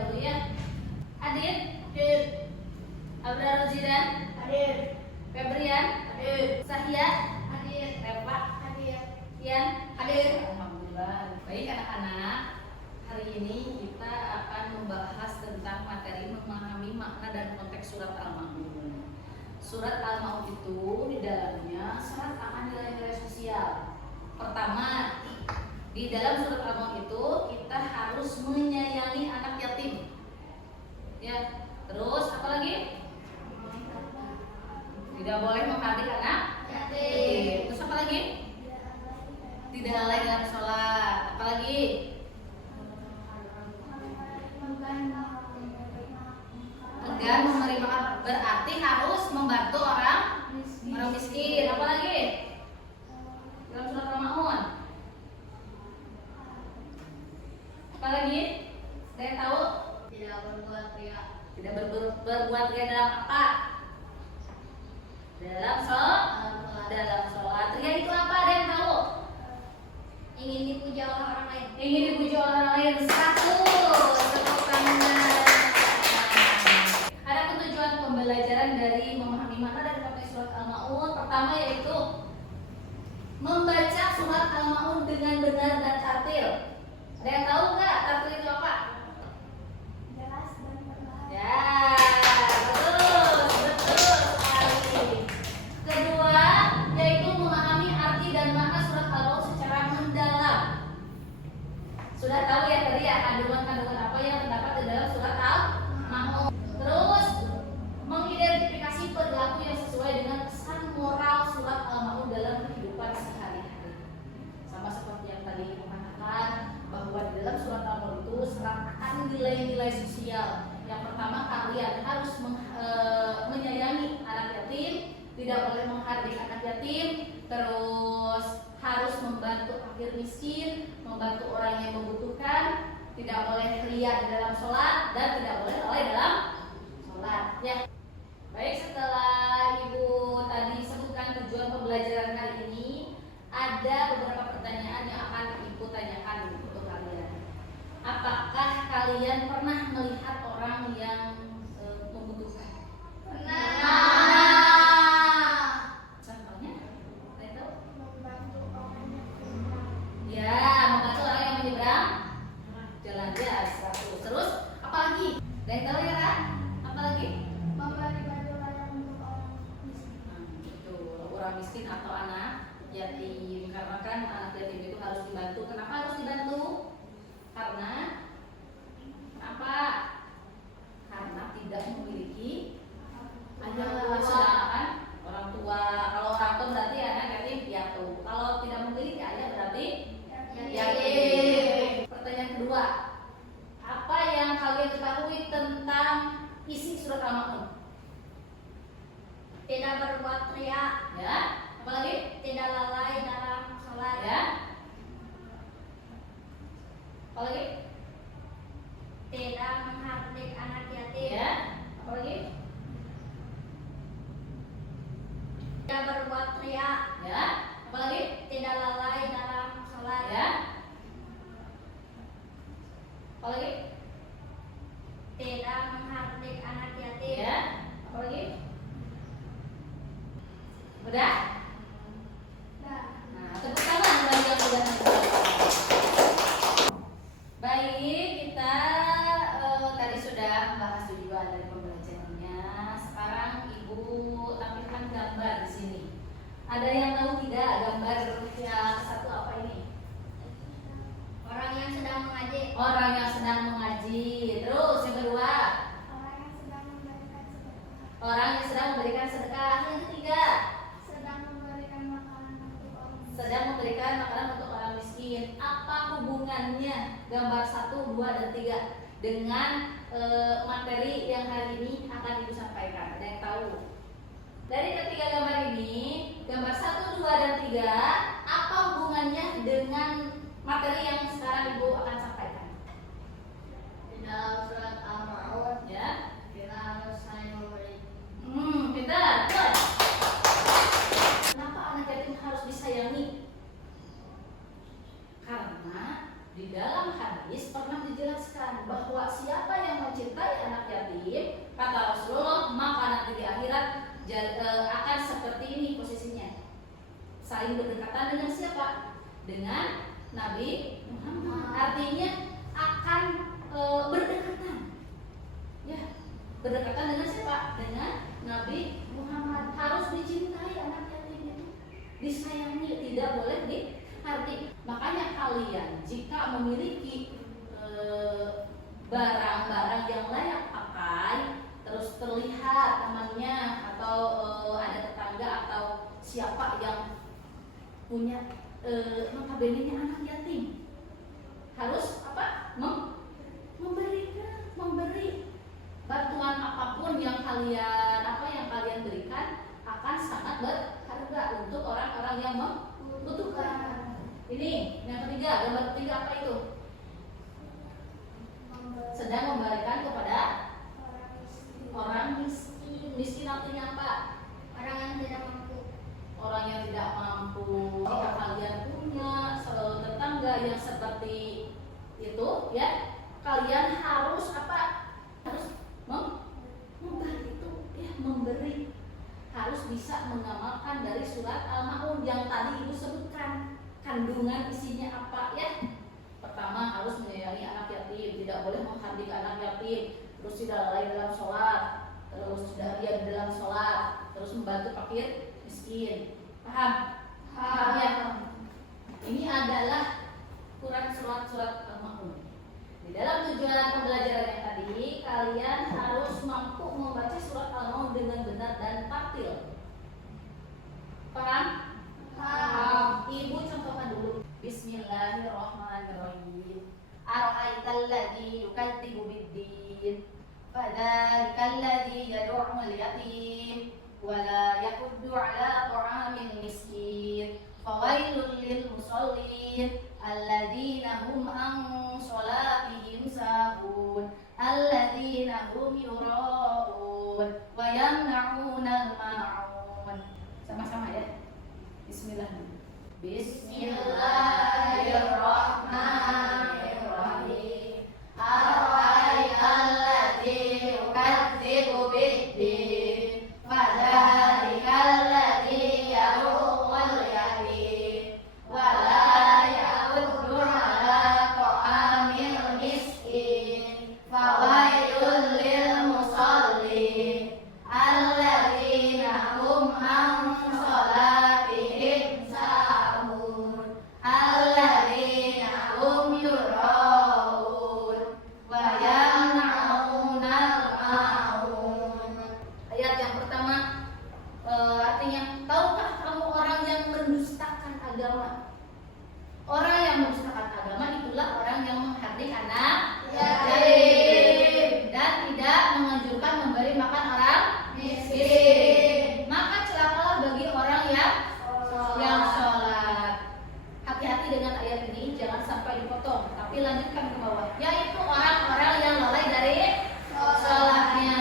dahulu ya. Adit, hadir. Abrar Rozidan, hadir. Febrian, hadir. Sahia, hadir. Reva, hadir. Ian, hadir. Alhamdulillah. Baik anak-anak, hari ini kita akan membahas tentang materi memahami makna dan konteks surat Al-Ma'un. Surat Al-Ma'un itu di dalamnya syarat akan nilai-nilai sosial. Pertama, di dalam surat Al-Ma'un itu kita harus menyayangi anak yatim. Ya, terus apa lagi? Tidak boleh menghardik anak yatim. Terus apa lagi? Tidak lalai dalam sholat. Apa lagi? Enggan memberi makan, berarti harus membantu orang miskin. Apa lagi? Dalam surat Al-Ma'un. Apa lagi? Saya tahu? Tidak berbuat ria. Tidak berbuat ria dalam apa? Dalam sholat. Dalam sholat. Ria itu apa? Ada yang tahu? Ingin dipuja oleh orang lain. Ingin dipuji oleh orang lain. Satu. Tepuk tangan. Ada tujuan pembelajaran dari memahami makna dan konteks surat Al-Ma'un. Pertama yaitu membaca surat Al-Ma'un dengan benar dan tartil. Ada yang tahu nggak tartil itu apa? Jelas dan perlahan. Ya, betul sekali. Kedua, yaitu memahami arti dan makna surat Al-Ma'un secara mendalam. Sudah tahu ya tadi ya kandungan-kandungan apa yang terdapat di dalam surat Al-Ma'un. Terus, mengidentifikasi perilaku yang sesuai dengan pesan moral surat Al-Ma'un dalam kehidupan sehari-hari. Sama seperti yang tadi mengatakan bahwa di dalam surat Al-Ma'un itu serangkaian nilai-nilai sosial. Yang pertama, kalian harus menyayangi anak yatim, tidak boleh menghardik anak yatim, terus harus membantu fakir miskin, membantu orang yang membutuhkan, tidak boleh ria di dalam sholat, dan tidak boleh lalai dalam sholat. Ya. Baik, setelah Ibu tadi sebutkan tujuan pembelajaran kali ini, ada beberapa pertanyaan yang akan Ibu tanyakan untuk kalian. Apakah kalian pernah melihat orang yang membutuhkan? Contohnya? Kalian tahu? Membantu orang yang kurang. Ya, membantu orang yang menyeberang jalan. Ya, satu. Terus apa lagi? Ada yang tahu ya kan? Apa lagi? Memberi baju layak untuk orang miskin. Itu orang miskin atau anak yatim. Karena kan anak yatim itu harus dibantu. Kenapa harus dibantu? Karena apa? Karena tidak memiliki ayah, sedangkan orang tua. Kalau orang tua berarti anak yatim piatu. Kalau tidak memiliki ayah berarti yatim. Pertanyaan kedua, apa yang kalian ketahui tentang isi surat Al-Ma'un? Tidak berbuat ria. Ya, apa lagi? Tidak lalai dalam sholat. Ya, apa lagi? Tidak menghardik anak yatim. Ya, apa lagi? Tidak berbuat ria. Ya, apa lagi? Tidak lalai dalam sholat. Ya, apa lagi? Tidak menghardik anak yatim. Ya, apa lagi? Udah? Dah. Nah, tepuk tangan bagi yang sudah menjawab. Baik, kita tadi sudah membahas tujuan dari pembelajarannya. Sekarang Ibu tampilkan gambar di sini. Ada yang tahu tidak gambar yang satu apa ini? Orang yang sedang mengaji. Orang yang sedang mengaji. Terus yang kedua, Orang yang sedang memberikan sedekah. orang yang sedang memberikan sedekah. Yang ketiga, Sedang memberikan makanan untuk orang miskin. sedang memberikan makanan untuk orang miskin. Apa hubungannya gambar 1, 2, dan 3 dengan materi yang hari ini akan Ibu sampaikan? Ada yang tahu? Dari ketiga gambar ini, gambar 1, 2, dan 3, apa hubungannya dengan materi yang sekarang Ibu akan sampaikan? Di dalam surat Al-Ma'un Ya, kita harus saling memberi. pintar. Kenapa anak yatim harus disayangi? Karena di dalam hadis pernah dijelaskan bahwa siapa yang kata Rasulullah, maka nanti di akhirat akan seperti ini posisinya. Saling berdekatan dengan siapa? Dengan Nabi Muhammad. Artinya akan berdekatan. Ya, berdekatan dengan siapa? Dengan Nabi Muhammad. Harus dicintai anak yatim itu, disayangi, tidak boleh dihardik. Makanya kalian jika memiliki barang-barang yang layak pakai, terus terlihat temannya atau ada tetangga atau siapa yang punya notabene anak yatim, harus apa? Memberi bantuan apapun yang kalian berikan akan sangat berharga untuk orang-orang yang membutuhkan. Ini yang ketiga, gambar ketiga apa itu? Sedang memberikan kepada orang miskin. Miskin artinya apa? Orang yang tidak mampu. Orang yang tidak mampu. Jika kalian punya tetangga yang seperti itu, ya, kalian harus apa? Harus membantu, ya, memberi. Harus bisa mengamalkan dari surat Al-Maun yang tadi Ibu sebutkan. Kandungan isinya apa, ya? Pertama, harus menyayangi anak yatim, tidak boleh menghardik anak yatim, terus tidak lalai dalam sholat, terus tidak riya di dalam sholat, terus membantu fakir miskin. Paham? Paham ya? Ini adalah surat-surat Al-Maun. Di dalam tujuan pembelajaran yang tadi, kalian harus mampu membaca surat Al-Maun dengan benar dan taktil. Paham? Paham. Ibu contohkan dulu. Bismillahirrahmanirrahim. Ara'aital ladzi yukadzibu biddin, fadzalikal ladzi yad'ul yatim wa la yahuddu 'ala ta'amil miskin. Fawailul lil musallin alladzina hum an shalatihim sahun alladzina hum yura'un wa yamna'unal ma'un. Sama-sama ya. Bismillah. Bismillahirrahmanirrahim. Ara'aital ladzi yukadzibu biddin, fadzalikal ladzi yad'ul yatim wa la yahuddu 'ala ta'amil miskin. Fawailul lil musallin alladzina hum an shalatihim sahun alladzina hum yura'un wa yamna'unal ma'un. Ayat yang pertama artinya, tahukah kamu orang yang mendustakan agama? Orang yang mendustakan agama itulah orang yang menghardik anak yatim dan tidak menganjurkan memberi makan orang miskin. Maka celakalah bagi orang yang sholat. Hati-hati dengan ayat ini, jangan sampai dipotong, tapi lanjutkan ke bawah, yaitu orang-orang yang lalai dari sholatnya,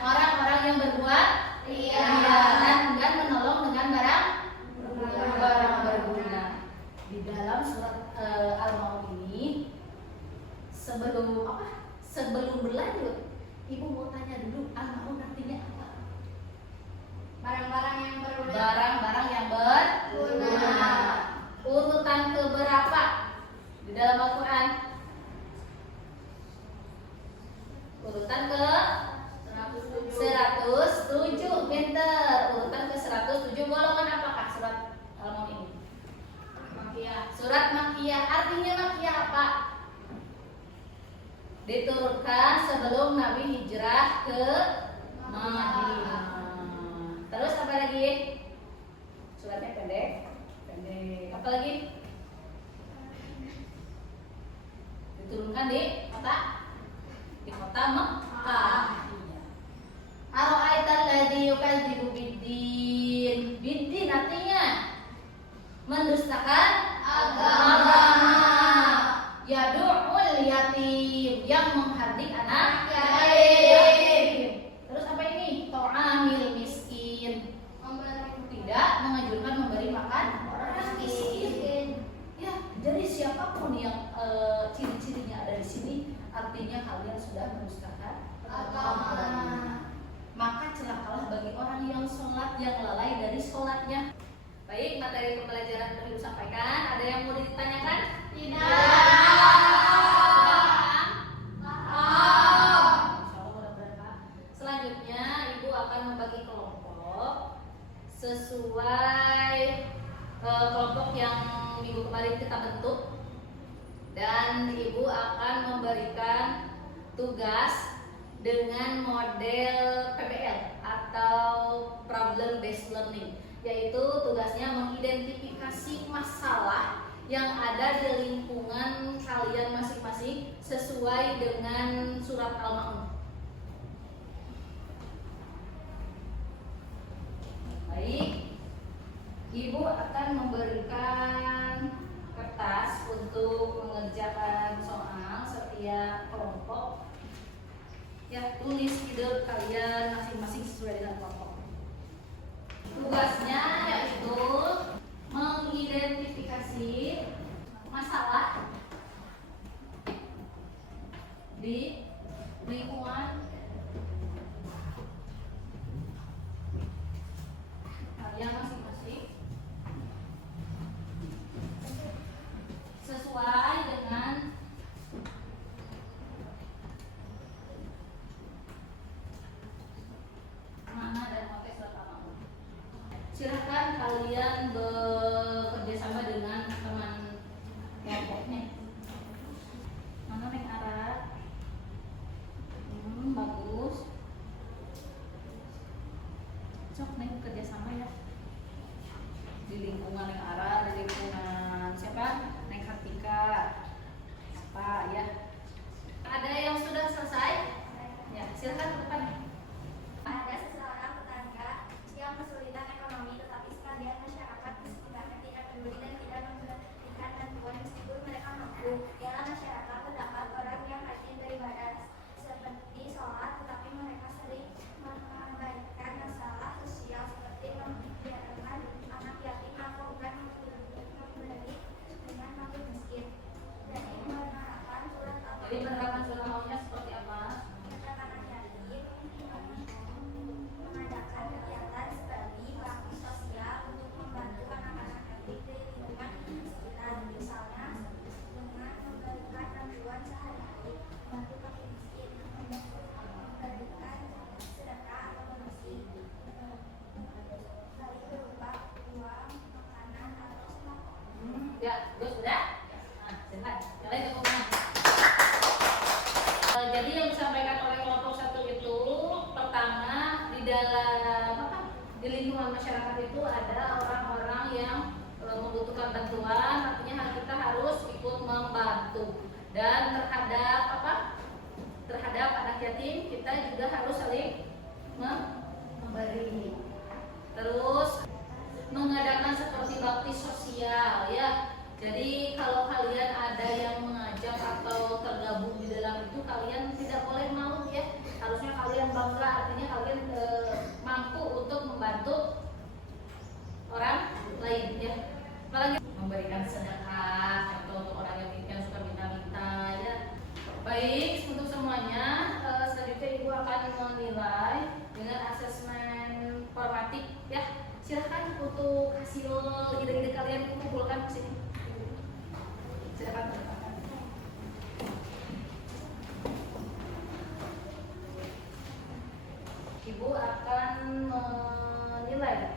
orang-orang yang berbuat ria dan enggan menolong dengan barang berguna. Di dalam surat Al-Maun ini, sebelum berlanjut, Ibu mau tanya dulu, Al-Maun artinya apa? Barang-barang yang berguna. Barang-barang yang berguna. Urutan keberapa di dalam Al-Quran? Urutan ke 107. Pinter. Urutan ke 107. Golongan apakah surat Al-Maun ini? Makiyah. Surat Makiyah. Artinya Makiyah apa? Diturunkan sebelum Nabi hijrah ke Madinah. Terus apa lagi? Suratnya pendek. Apa lagi? Diturunkan di kota Mekah. Ara'aital ladzi yukadzibu biddin. Biddin artinya mendustakan agama. Yad'ul yatim, yang menghardik anak yatim. Terus apa ini? Ta'amil miskin, tidak menganjurkan memberi makan orang miskin. Ya, jadi siapapun yang ciri-cirinya ada di sini, artinya kalian sudah mendustakan agama. celakalah bagi orang yang sholat yang lalai dari sholatnya. Baik, materi pembelajaran yang Ibu sampaikan, ada yang mau ditanyakan? Selanjutnya Ibu akan membagi kelompok sesuai kelompok yang minggu kemarin kita bentuk, dan Ibu akan memberikan tugas dengan model PBL atau problem based learning, yaitu tugasnya mengidentifikasi masalah yang ada di lingkungan kalian masing-masing sesuai dengan surat Al-Ma'un. Baik, Ibu akan memberikan kertas untuk mengerjakan soal setiap kelompok. Ya, tulis ide kalian masing-masing sesuai dengan kelompok. Tugasnya yaitu mengidentifikasi masalah di lingkungan kalian masing-masing sesuai dengan mana dan konteks surat Al-Ma'un. Silakan kalian bekerja sama dengan teman kelompoknya. Mana yang arah? Bagus. Cok neng kerja sama ya. Di lingkungan yang arah, di lingkungan siapa? Neng Kartika. Apa ya? Ada yang sudah selesai? Ya, silakan ke depan. Ada seseorang tetangga yang kesulitan ekonomi, tetapi sebagian masyarakat di sekitarnya tidak peduli dan tidak memberikan bantuan meskipun mereka mampu. Di dalam masyarakat terdapat orang yang rajin beribadah seperti sholat, tetapi mereka sering mengabaikan masalah sosial seperti membiarkan anak yatim atau bukan memberi dengan makin miskin. Dan ini menerapkan surat Jadi penerapan surat Al-Ma'unnya seperti apa? Mengadakan kegiatan seperti bakti sosial untuk membantu anak-anak yatim di lingkungan sekitar, misalnya dengan memberikan bantuan sehari-hari, membantu fakir miskin, memberikan sedekah atau donasi, baik berupa uang, makanan atau sembako. Ya, sudah. Nah, silakan. Yang lain tepuk tangan. Jadi yang disampaikan oleh kelompok satu itu, pertama di dalam apa? Di lingkungan masyarakat itu ada orang-orang yang membutuhkan bantuan, artinya kita harus ikut membantu. Dan terhadap apa? Terhadap anak yatim kita juga harus saling memberi. Terus mengadakan seperti bakti sosial ya. Jadi kalau kalian ada yang mengajak atau tergabung di dalam itu, kalian tidak boleh malu ya. Harusnya kalian bangga, artinya kalian mampu untuk membantu orang lain ya. Apalagi memberikan sedekah, contoh untuk orang yang suka minta-minta ya. Baik, untuk semuanya selanjutnya Ibu akan menilai dengan asesmen formatif ya. Silahkan untuk hasil ide-ide kalian kumpulkan ke sini. Silakan. Ibu akan menilai.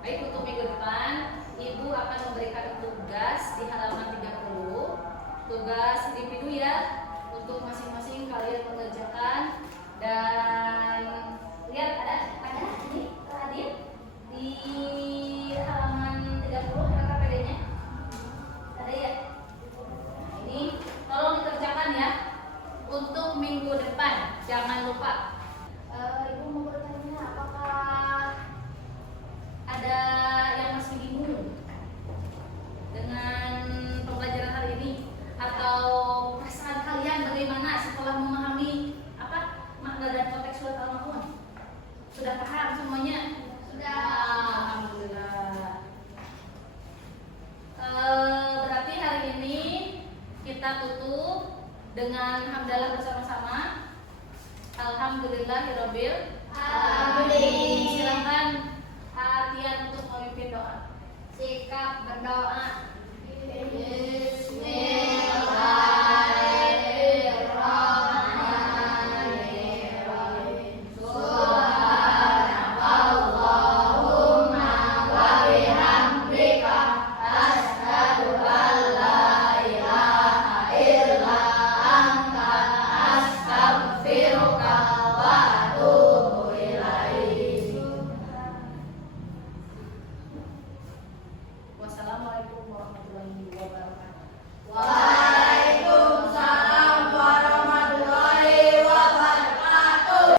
Baik, untuk minggu depan Ibu akan memberikan tugas di halaman 30. Tugas individu ya, untuk masing-masing kalian mengerjakan. Dan lihat ada ini hadir di halaman 30 ada KPD-nya. Ada ya? Ini tolong dikerjakan ya untuk minggu depan, jangan lupa. Ibu mau bertanya, apakah ada yang masih bingung dengan pembelajaran hari ini, atau perasaan kalian bagaimana setelah memahami apa makna dan konteks surat Al-Ma'un? Sudah paham semuanya? Sudah. Alhamdulillah. Berarti hari ini kita tutup dengan hamdalah bersama-sama. Alhamdulillahirabbil